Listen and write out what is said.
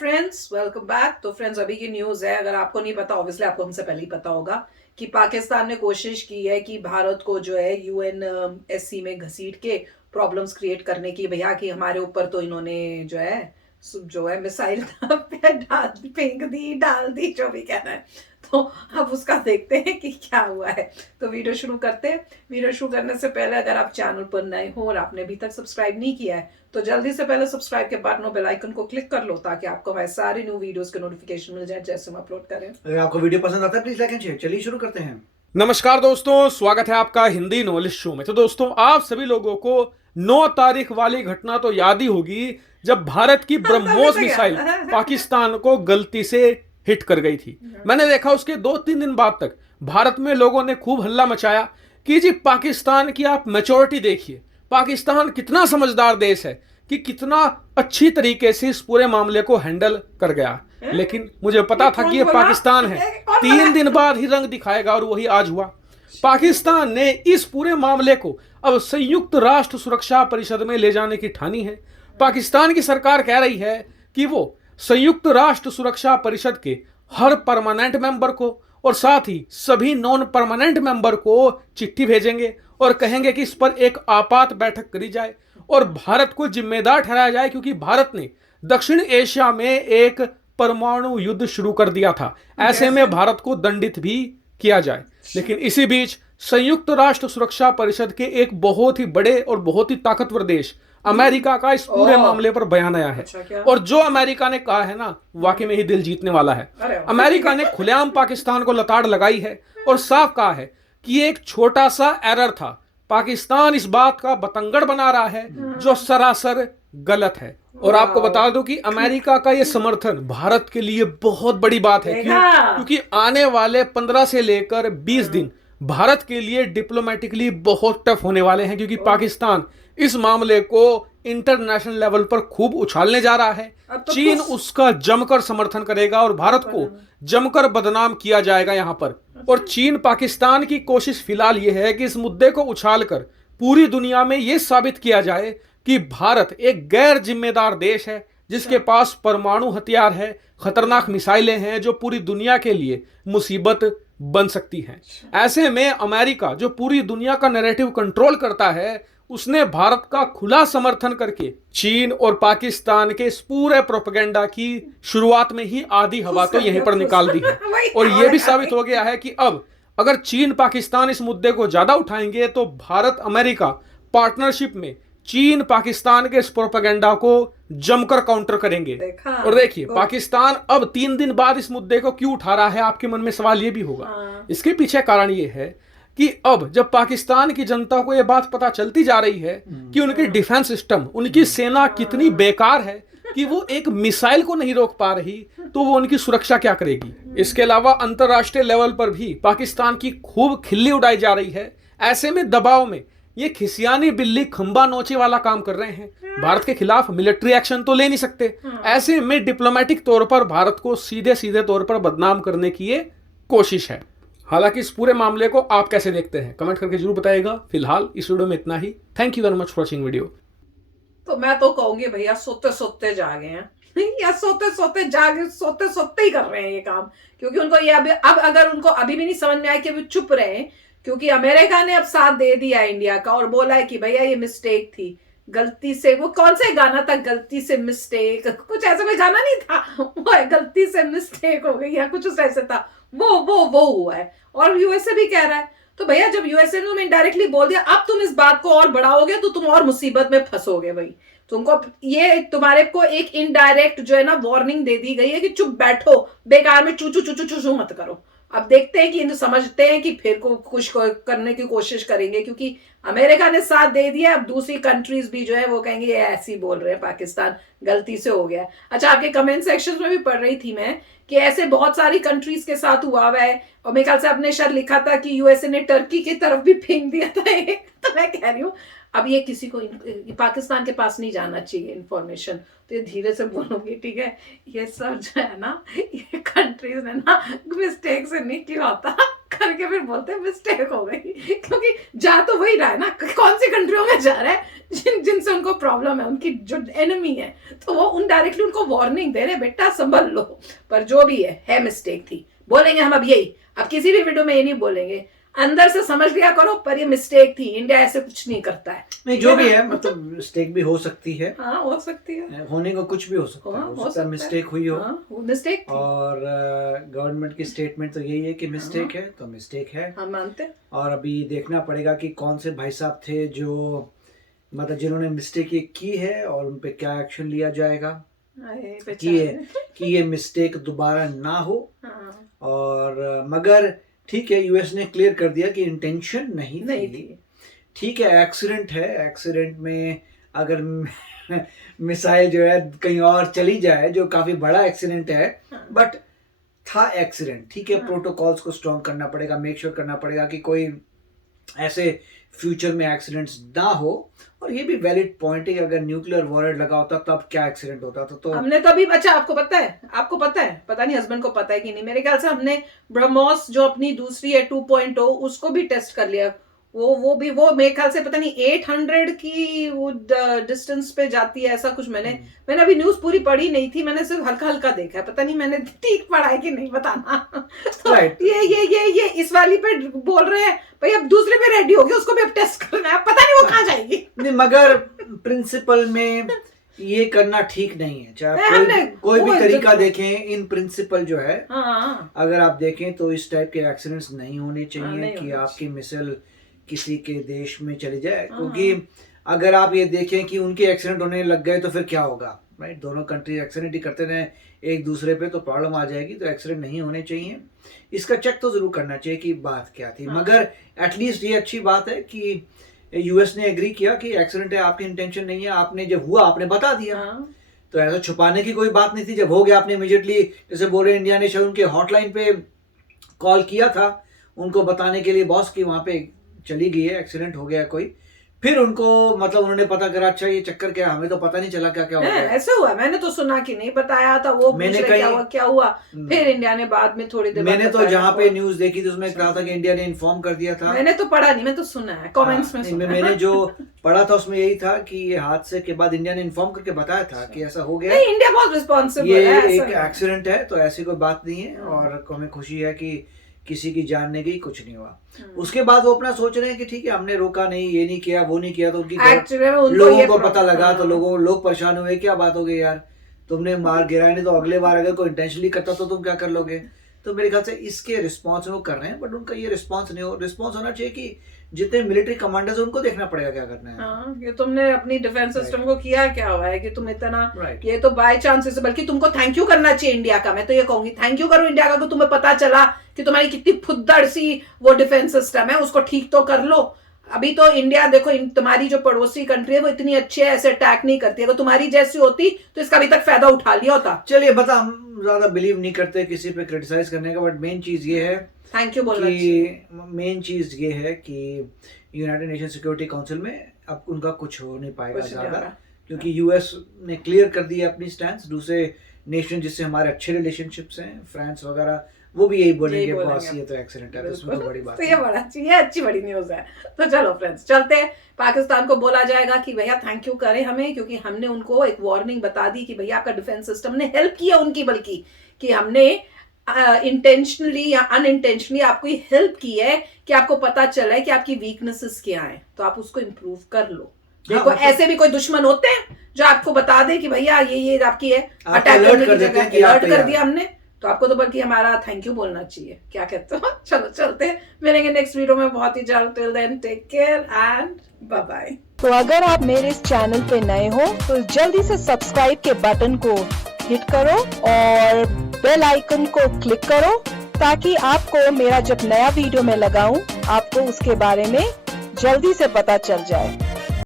Friends, welcome back. तो friends, अभी की न्यूज है, अगर आपको नहीं पता, ऑब्वियसली आपको हमसे पहले ही पता होगा कि पाकिस्तान ने कोशिश की है कि भारत को जो है यूएनएससी में घसीट के प्रॉब्लम्स क्रिएट करने की। भैया कि हमारे ऊपर तो इन्होंने जो है मिसाइल फेंक दी, डाल दी, जो भी कहना है। तो अब उसका देखते हैं कि क्या हुआ है। तो वीडियो शुरू करते हैं। वीडियो शुरू करने से पहले अगर आप चैनल पर नए हो और आपने अभी तक सब्सक्राइब नहीं किया है तो जल्दी से पहले सब्सक्राइब के बटन और बेल आइकन को क्लिक कर लो ताकि आपको हमारे सारे न्यू वीडियोस के नोटिफिकेशन मिल जाए जैसे हम अपलोड करें। अगर आपको वीडियो पसंद आता है प्लीज लाइक एंड शेयर। चलिए शुरू करते हैं। नमस्कार दोस्तों, स्वागत है आपका हिंदी नॉलेज शो में। तो दोस्तों, आप सभी लोगों को 9 तारीख वाली घटना तो याद ही होगी जब भारत की ब्रह्मोस मिसाइल पाकिस्तान को गलती से हिट कर गई थी। मैंने देखा उसके 2-3 दिन बाद तक भारत में लोगों ने खूब हल्ला मचाया कि जी पाकिस्तान की आप मैच्योरिटी देखिए, पाकिस्तान कितना समझदार देश है कि कितना अच्छी तरीके से इस पूरे मामले को हैंडल कर गया। लेकिन मुझे पता था कि ये पाकिस्तान है, 3 दिन बाद ही रंग दिखाएगा और वही आज हुआ। पाकिस्तान ने इस पूरे मामले को अब संयुक्त राष्ट्र सुरक्षा परिषद में ले जाने की ठानी है। पाकिस्तान की सरकार कह रही है कि वो संयुक्त राष्ट्र सुरक्षा परिषद के हर परमानेंट मेंबर को और साथ ही सभी नॉन परमानेंट मेंबर को चिट्ठी भेजेंगे और कहेंगे कि इस पर एक आपात बैठक करी जाए और भारत को जिम्मेदार ठहराया जाए, क्योंकि भारत ने दक्षिण एशिया में एक परमाणु युद्ध शुरू कर दिया था। ऐसे में भारत को दंडित भी किया जाए। लेकिन इसी बीच संयुक्त राष्ट्र सुरक्षा परिषद के एक बहुत ही बड़े और बहुत ही ताकतवर देश अमेरिका का इस पूरे मामले पर बयान आया है। और जो अमेरिका ने कहा है ना, वाकई में ही दिल जीतने वाला है। अमेरिका ने खुलेआम पाकिस्तान को लताड़ लगाई है और साफ कहा है कि ये एक छोटा सा एरर था। पाकिस्तान इस बात का बतंगड़ बना रहा है जो सरासर गलत है। और आपको बता दूं कि अमेरिका का ये समर्थन भारत के लिए बहुत बड़ी बात है। क्यों? क्योंकि आने वाले 15 से लेकर 20 दिन भारत के लिए डिप्लोमेटिकली बहुत टफ होने वाले हैं, क्योंकि पाकिस्तान इस मामले को इंटरनेशनल लेवल पर खूब उछालने जा रहा है। चीन उसका जमकर समर्थन करेगा और भारत को जमकर बदनाम किया जाएगा यहां पर। और चीन पाकिस्तान की कोशिश फिलहाल यह है कि इस मुद्दे को उछालकर पूरी दुनिया में यह साबित किया जाए कि भारत एक गैर जिम्मेदार देश है जिसके पास परमाणु हथियार है, खतरनाक मिसाइलें हैं जो पूरी दुनिया के लिए मुसीबत बन सकती हैं। ऐसे में अमेरिका जो पूरी दुनिया का नैरेटिव कंट्रोल करता है, उसने भारत का खुला समर्थन करके चीन और पाकिस्तान के इस पूरे प्रोपेगेंडा की शुरुआत में ही आधी हवा तो यहीं पर निकाल दी है। और यह भी साबित हो गया है कि अब अगर चीन पाकिस्तान इस मुद्दे को ज्यादा उठाएंगे तो भारत अमेरिका पार्टनरशिप में चीन पाकिस्तान के इस प्रोपेगेंडा को जमकर काउंटर करेंगे। और देखिए पाकिस्तान अब 3 दिन बाद इस मुद्दे को क्यों उठा रहा है, आपके मन में सवाल ये भी होगा। इसके पीछे कारण ये है कि अब जब पाकिस्तान की जनता को यह बात पता चलती जा रही है कि उनकी डिफेंस सिस्टम, उनकी सेना कितनी बेकार है कि वो एक मिसाइल को नहीं रोक पा रही, तो वो उनकी सुरक्षा क्या करेगी। इसके अलावा अंतरराष्ट्रीय लेवल पर भी पाकिस्तान की खूब खिल्ली उड़ाई जा रही है। ऐसे में दबाव में ये खिसियानी बिल्ली खंबा नोचे वाला काम कर रहे हैं। भारत के खिलाफ मिलिट्री एक्शन तो ले नहीं सकते। ऐसे में डिप्लोमेटिक तौर पर भारत को सीधे सीधे तौर पर बदनाम करने की ये कोशिश है। हालांकि इस पूरे मामले को आप कैसे देखते हैं, कमेंट करके जरूर बताइएगा। फिलहाल इस वीडियो में इतना ही। Thank you very much for watching video. तो मैं तो कहूंगी भैया सोते सोते जागे हैं या सोते सोते जागे, सोते सोते ही कर रहे हैं ये काम। क्योंकि उनको ये अब अगर उनको अभी भी नहीं समझ में आया कि अभी चुप रहे, क्योंकि अमेरिका ने अब साथ दे दिया इंडिया का और बोला है कि भैया ये मिस्टेक थी, गलती से। वो कौन सा गाना था, गलती से मिस्टेक, कुछ ऐसा कोई गाना नहीं था वो, गलती से मिस्टेक हो गई या कुछ ऐसे था। वो हुआ है और यूएसए भी कह रहा है। तो भैया जब यूएसए ने इनडायरेक्टली बोल दिया, अब तुम इस बात को और बढ़ाओगे तो तुम और मुसीबत में फंसोगे भाई। तुमको ये तुम्हारे को एक इनडायरेक्ट जो है ना वार्निंग दे दी गई है कि चुप बैठो, बेकार में चू चू चू चू चू चू मत करो। अब देखते हैं कि समझते हैं कि फिर को कुछ करने की कोशिश करेंगे, क्योंकि अमेरिका ने साथ दे दिया। अब दूसरी कंट्रीज भी जो है वो कहेंगे ये ऐसे ही बोल रहे हैं, पाकिस्तान गलती से हो गया। अच्छा, आपके कमेंट सेक्शन में भी पढ़ रही थी मैं कि ऐसे बहुत सारी कंट्रीज के साथ हुआ है। और मेरे ख्याल से आपने शायद लिखा था कि यूएसए ने टर्की की तरफ भी फेंक दिया था तो मैं कह रही हूँ अब ये किसी को पाकिस्तान के पास नहीं जाना चाहिए इंफॉर्मेशन। तो ये धीरे से बोलूंगी, ठीक है। ये सब जो है ना, ये कंट्रीज ने ना मिस्टेक से नहीं किया होता, करके फिर बोलते हैं मिस्टेक हो गई, क्योंकि जा तो वही रहा है ना, कौन सी कंट्रियों में जा रहा है जिनसे उनको प्रॉब्लम है, उनकी जो एनिमी है, तो वो डायरेक्टली उनको वार्निंग दे रहे, बेटा संभल लो। पर जो भी है मिस्टेक थी, बोलेंगे हम अब यही, अब किसी भी वीडियो में ये नहीं बोलेंगे, अंदर से समझ लिया करो पर ये मिस्टेक थी, इंडिया ऐसे कुछ नहीं करता है। नहीं, जो भी है मतलब मिस्टेक भी हो सकती है। हाँ हो सकती है, होने को कुछ भी हो सकता है, हो सकता है मिस्टेक हुई हो। वो मिस्टेक थी। और गवर्नमेंट की स्टेटमेंट तो यही है कि मिस्टेक है तो मिस्टेक है, हम मानते हैं। और अभी देखना पड़ेगा कि कौन से भाई साहब थे जो मतलब जिन्होंने मिस्टेक ये की है और उन पे क्या एक्शन लिया जाएगा कि ये मिस्टेक दोबारा ना हो। और मगर ठीक है, यूएस ने क्लियर कर दिया कि इंटेंशन नहीं थी। ठीक है, एक्सीडेंट है, एक्सीडेंट में अगर मिसाइल जो है कहीं और चली जाए, जो काफी बड़ा एक्सीडेंट है, बट था एक्सीडेंट, ठीक है। प्रोटोकॉल्स को स्ट्रॉन्ग करना पड़ेगा, मेक श्योर करना पड़ेगा कि कोई ऐसे फ्यूचर में एक्सीडेंट्स ना हो। और ये भी वैलिड पॉइंट है कि अगर न्यूक्लियर वॉरहेड लगा होता तब क्या एक्सीडेंट होता था। तो हमने तो अभी अच्छा आपको पता है, पता नहीं हस्बैंड को पता है कि नहीं, मेरे ख्याल से हमने ब्रह्मोस जो अपनी दूसरी है 2.0 उसको भी टेस्ट कर लिया। वो मेरे ख्याल से पता नहीं 800 की वो डिस्टेंस पे जाती है, ऐसा कुछ। मैंने अभी न्यूज पूरी पढ़ी नहीं थी, मैंने सिर्फ हल्का देखा है, पता नहीं मैंने ठीक पढ़ा है कि नहीं, बताना। तो ये इस वाली पे बोल रहे हैं भाई, अब दूसरे पे रेडी हो गए, उसको भी अब टेस्ट करना है, पता नहीं वो कहाँ जाएगी। नहीं, मगर प्रिंसिपल में ये करना ठीक नहीं है, चाहे कोई भी तरीका देखें, इन प्रिंसिपल जो है अगर आप देखें तो इस टाइप के एक्सीडेंट्स नहीं होने चाहिए कि आपकी मिसाइल किसी के देश में चली जाए। क्योंकि अगर आप ये देखें कि उनके एक्सीडेंट होने लग गए तो फिर क्या होगा, राइट? दोनों कंट्री एक्सीडेंट ही करते रहे एक दूसरे पे तो प्रॉब्लम आ जाएगी। तो एक्सीडेंट नहीं होने चाहिए, इसका चेक तो जरूर करना चाहिए कि बात क्या थी। मगर एटलीस्ट ये अच्छी बात है कि यूएस ने एग्री किया कि एक्सीडेंट है, आपकी इंटेंशन नहीं है, आपने जब हुआ आपने बता दिया। तो ऐसा छुपाने की कोई बात नहीं थी, जब हो गया आपने इमीडिएटली, जैसे बोल रहे इंडिया ने शायद उनके हॉटलाइन पे कॉल किया था उनको बताने के लिए बॉस की वहां पे चली गई है, एक्सीडेंट हो गया कोई, फिर उनको मतलब उन्होंने पता करा, अच्छा ये चक्कर क्या, हमें तो पता नहीं चला क्या हो गया। ऐसे हुआ, मैंने तो सुना कि नहीं बताया था, वो मैंने क्या हुआ फिर इंडिया ने बाद में थोड़ी देर मैंने तो जहाँ पे न्यूज देखी थी उसमें कहा था कि इंडिया ने इन्फॉर्म कर दिया था। मैंने तो पढ़ा नहीं, मैं तो सुना है कमेंट्स में सुना। मैंने जो पढ़ा था उसमें यही था कि ये हादसे के बाद इंडिया ने इन्फॉर्म करके बताया था कि ऐसा हो गया। इंडिया बहुत रिस्पॉन्सिबल है, ये एक एक्सीडेंट है तो ऐसी कोई बात नहीं है, और हमें खुशी है कि किसी की जान नहीं गई, कुछ नहीं हुआ। उसके बाद वो अपना सोच रहे हैं कि ठीक है हमने रोका नहीं, ये नहीं किया, वो नहीं किया, तो उनकी लोगों को पता लगा तो लोग परेशान हुए, क्या बात हो गई यार, तुमने मार गिराया नहीं तो अगले बार अगर कोई इंटेंशनली करता तो तुम क्या कर लोगे। तो मेरे ख्याल से इसके रिस्पॉन्स वो कर रहे हैं, बट उनका ये रिस्पॉन्स नहीं हो, रिस्पॉन्स होना चाहिए कि जितने मिलिट्री कमांडर्स है उनको देखना पड़ेगा क्या करना है। ये तुमने अपनी डिफेंस सिस्टम को किया क्या हुआ है कि तुम इतना ये तो बाय चांस, बल्कि तुमको थैंक यू करना चाहिए इंडिया का। मैं तो ये कहूंगी थैंक यू करो इंडिया का कि तुम्हें पता चला कि तुम्हारी कितनी फुद्दड़ सी वो डिफेंस सिस्टम है, उसको ठीक तो कर लो। अभी तो इंडिया देखो, तुम्हारी जो पड़ोसी कंट्री है वो इतनी अच्छी है, ऐसे अटैक नहीं करती। अगर तुम्हारी जैसी होती तो इसका अभी तक फायदा उठा लिया होता। चलिए बता, हम ज्यादा बिलीव नहीं करते किसी पे क्रिटिसाइज करने का, बट मेन चीज ये है थैंक यू बोलना चाहिए। मेन चीज ये है कि यूनाइटेड नेशन सिक्योरिटी काउंसिल में अब उनका कुछ हो नहीं पाएगा ज्यादा, क्योंकि यूएस ने क्लियर कर दी है अपनी स्टैंड। दूसरे नेशन जिससे हमारे अच्छे रिलेशनशिप्स हैं, फ्रांस वगैरह, वो भी यही बोलेंगे बॉस ये तो एक्सीडेंट है, तो इसमें तो बड़ी बात तो ये बड़ा ये अच्छी बड़ी न्यूज है। तो चलो फ्रेंड्स चलते हैं, पाकिस्तान को बोला जाएगा कि भैया थैंक यू करें हमें, क्योंकि हमने उनको एक वार्निंग बता दी कि भैया आपका डिफेंस सिस्टम ने हेल्प किया उनकी, बल्कि कि हमने इंटेंशनली या अनइंटेंशनली आपको हेल्प की है कि आपको पता चला है कि आपकी वीकनेसेस क्या है, तो आप उसको इम्प्रूव कर लो। देखो ऐसे भी कोई दुश्मन होते हैं जो आपको बता दे कि भैया ये आपकी है, अटैक करने की जगह अलर्ट कर दिया हमने, तो आपको तो बल्कि हमारा थैंक यू बोलना चाहिए। क्या कहते हो? चलो चलते हैं, मिलेंगे नेक्स्ट वीडियो में बहुत ही जल्द। Till then take care and bye bye. तो अगर आप मेरे इस चैनल पे नए हो तो जल्दी से सब्सक्राइब के बटन को हिट करो और बेल आइकन को क्लिक करो, ताकि आपको मेरा जब नया वीडियो मैं लगाऊं आपको उसके बारे में जल्दी से पता चल जाए।